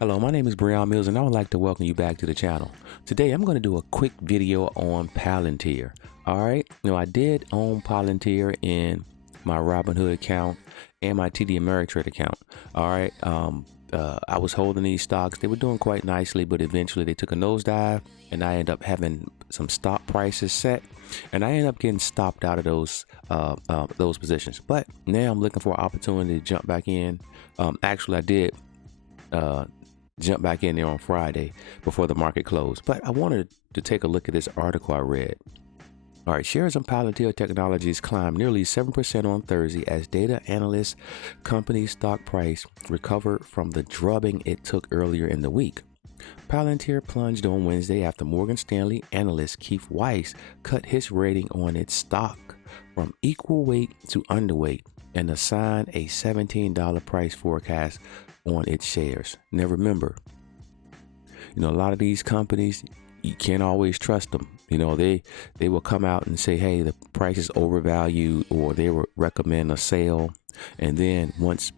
Hello, my name is Brehon Mills and I would like to welcome you back to the channel. Today I'm going to do a quick video on Planatir. Alright, I did own Planatir in my Robinhood account and my TD Ameritrade account. Alright, I was holding these stocks. They were doing quite nicely, but eventually they took a nosedive and I ended up having some stop prices set and I ended up getting stopped out of those positions. But now I'm looking for an opportunity to jump back in. Actually, I did jump back in there on Friday before the market closed, but I wanted to take a look at this article I read. All right, shares on Palantir Technologies climbed nearly 7% on Thursday as data analysts company stock price recovered from the drubbing it took earlier in the week. Palantir plunged on Wednesday after Morgan Stanley analyst Keith Weiss cut his rating on its stock from equal weight to underweight and assigned a $17 price forecast on its shares. Now remember, a lot of these companies, you can't always trust them. They will come out and say, hey, the price is overvalued, or they will recommend a sale. And then once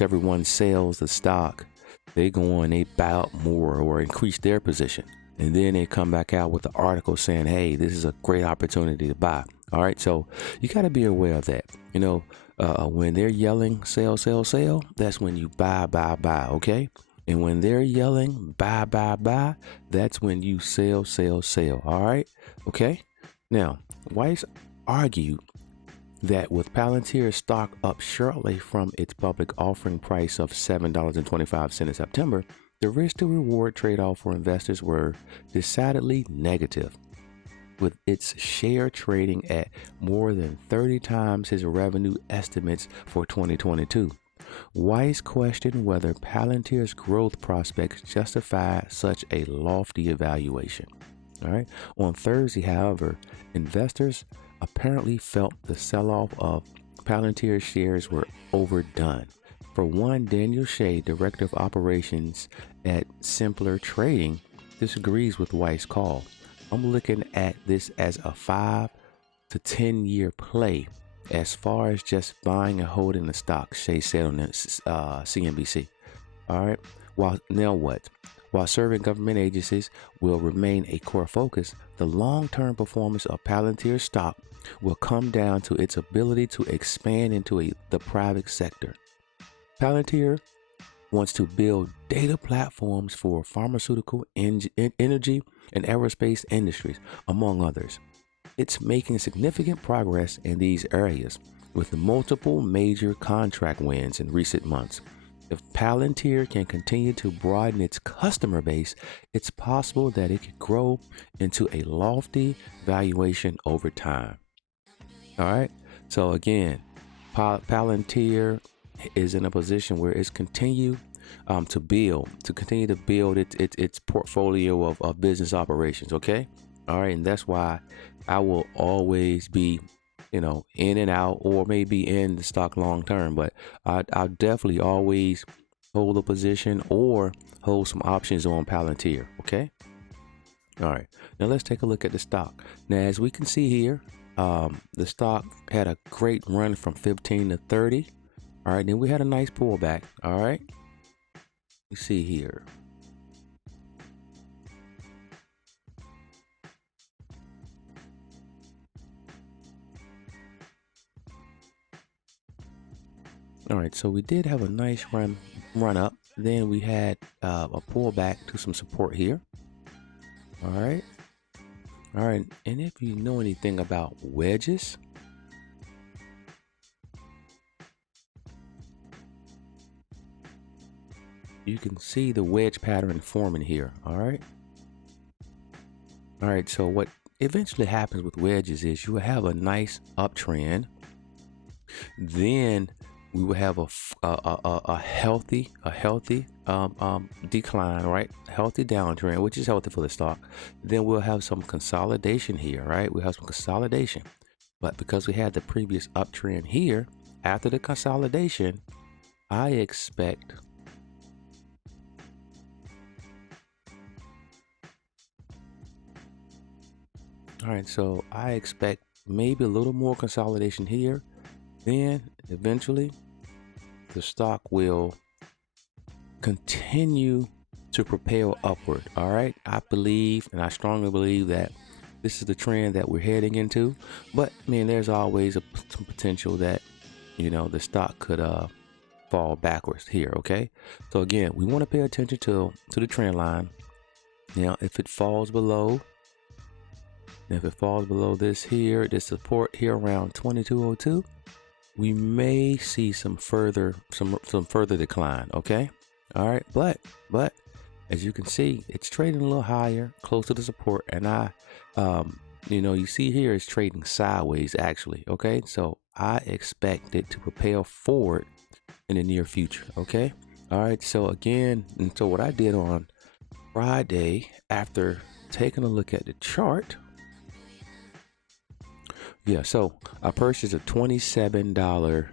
everyone sells the stock, they go and they buy out more or increase their position. And then they come back out with the article saying, hey, this is a great opportunity to buy. All right. So you got to be aware of that. When they're yelling, sell, sell, sell, that's when you buy, buy, buy. Okay. And when they're yelling, buy, buy, buy, that's when you sell, sell, sell. All right. Okay. Now, Weiss argued that with Palantir stock up sharply from its public offering price of $7.25 in September, the risk to reward trade-off for investors were decidedly negative, with its share trading at more than 30 times his revenue estimates for 2022. Weiss questioned whether Palantir's growth prospects justify such a lofty evaluation. All right. On Thursday, however, investors apparently felt the sell-off of Palantir shares were overdone. For one, Daniel Shea, director of operations at Simpler Trading, disagrees with Weiss' call. I'm looking at this as a 5 to 10 year play as far as just buying and holding the stock, Shea said on CNBC. All right. While serving government agencies will remain a core focus, the long-term performance of Palantir stock will come down to its ability to expand into the private sector. Palantir wants to build data platforms for pharmaceutical, energy, and aerospace industries, among others. It's making significant progress in these areas, with multiple major contract wins in recent months. If Palantir can continue to broaden its customer base, it's possible that it could grow into a lofty valuation over time. All right. So again, Palantir is in a position where it's continue to build its portfolio of business operations. Okay. All right. And that's why I will always be, in and out, or maybe in the stock long term, but I'll definitely always hold a position or hold some options on Palantir. Okay. All right. Now let's take a look at the stock. Now, as we can see here, the stock had a great run from 15 to 30. All right. Then we had a nice pullback. All right. You see here. All right, so we did have a nice run up. Then we had a pullback to some support here. All right. And if you know anything about wedges, you can see the wedge pattern forming here. All right. So what eventually happens with wedges is you will have a nice uptrend. Then we will have a healthy decline, right? Healthy downtrend, which is healthy for the stock. Then we'll have some consolidation here, right? We'll have some consolidation, but because we had the previous uptrend here, after the consolidation, I expect maybe a little more consolidation here. Then eventually the stock will continue to propel upward. All right. I believe, and I strongly believe that this is the trend that we're heading into. But man, there's always some potential that, the stock could fall backwards here. Okay. So again, we want to pay attention to the trend line. Now, if it falls below this support here around 2202, we may see some further decline. Okay. All right. But as you can see, it's trading a little higher, close to the support. And you see here it's trading sideways actually. Okay. So I expect it to propel forward in the near future. Okay. All right. So again, and so what I did on Friday, after taking a look at the chart, so I purchased a $27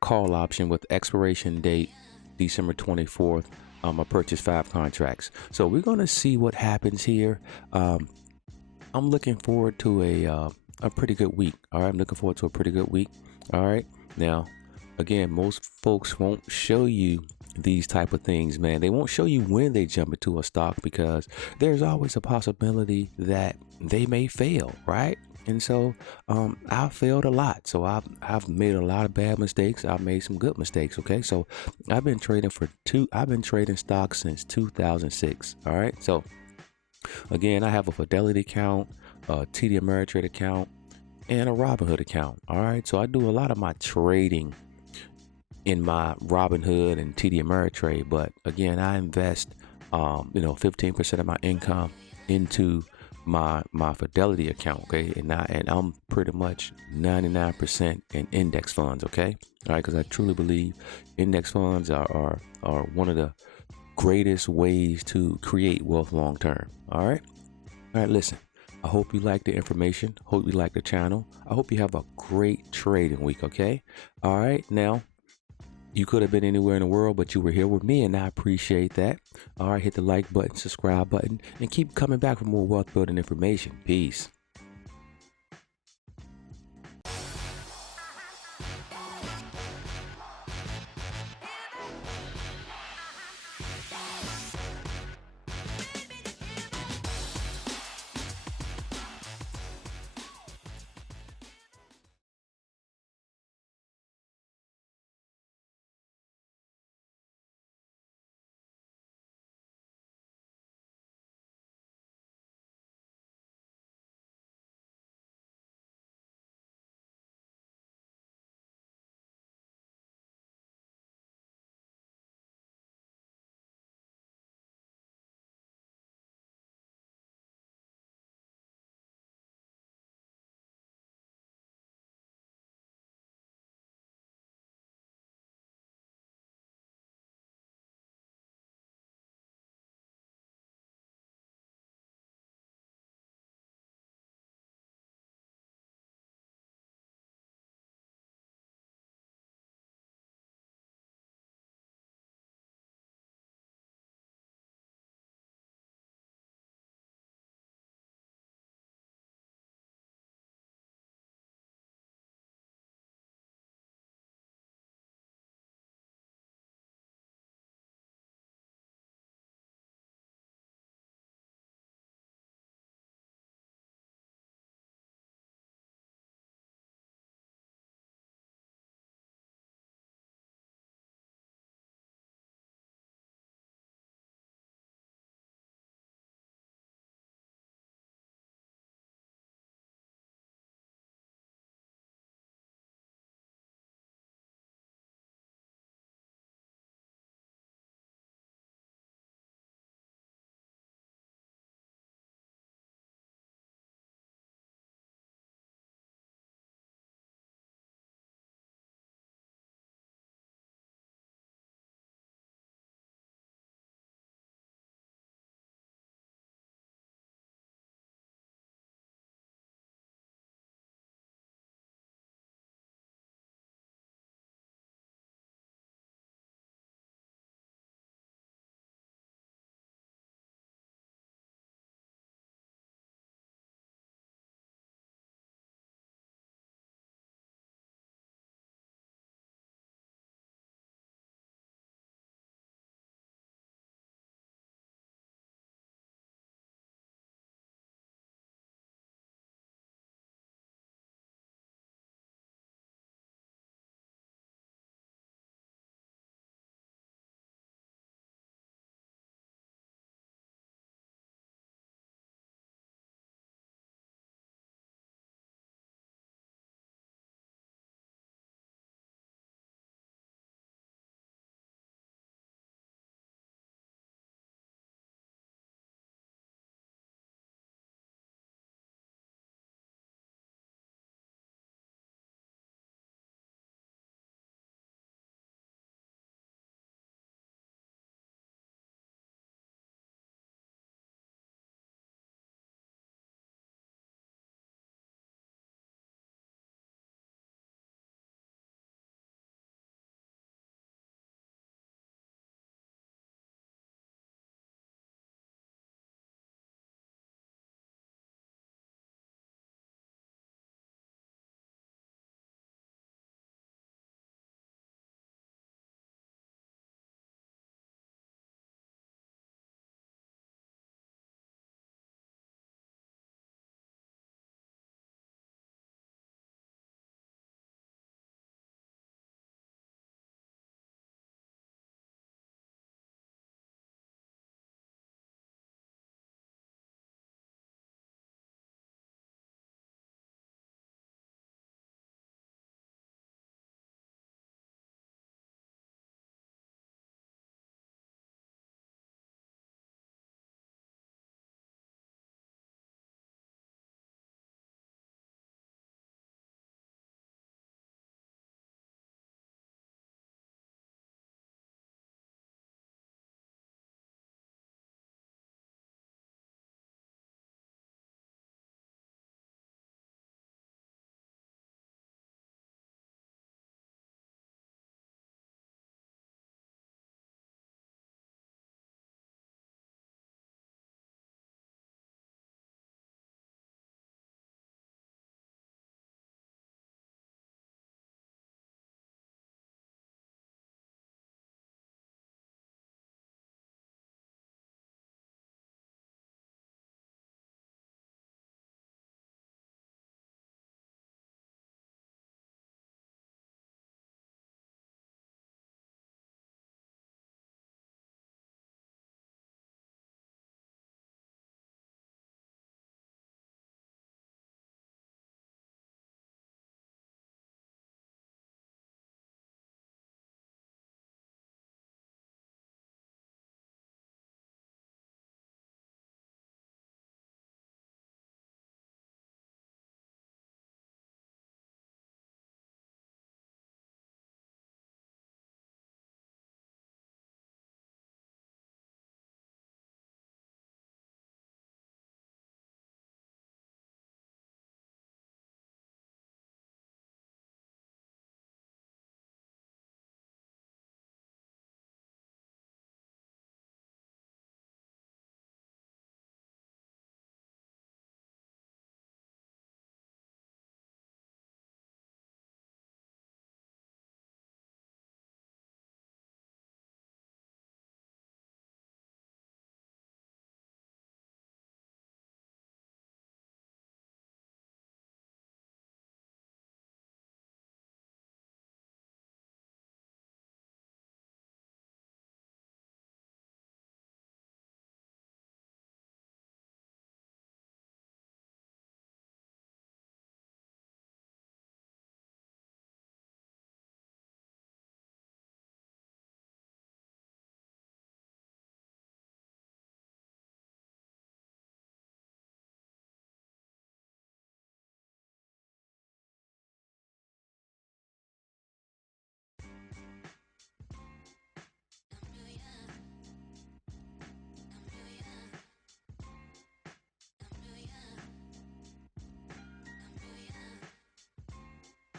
call option with expiration date December 24th. I purchased 5 contracts. So we're going to see what happens here. I'm looking forward to a pretty good week. All right. I'm looking forward to a pretty good week. All right. Now, again, most folks won't show you these type of things, man. They won't show you when they jump into a stock because there's always a possibility that they may fail, right? And so I've failed a lot. So I've made a lot of bad mistakes. I've made some good mistakes. Okay. So I've been trading stocks since 2006. All right. So again, I have a Fidelity account, a TD Ameritrade account, and a Robinhood account. All right. So I do a lot of my trading in my Robinhood and TD Ameritrade. But again, I invest 15% of my income into my Fidelity account. Okay. And I'm pretty much 99% in index funds. Okay. All right. Because I truly believe index funds are one of the greatest ways to create wealth long term. All right. All right. Listen, I hope you like the information. Hope you like the channel. I hope you have a great trading week. Okay. All right. Now, you could have been anywhere in the world, but you were here with me, and I appreciate that. All right, hit the like button, subscribe button, and keep coming back for more wealth building information. Peace.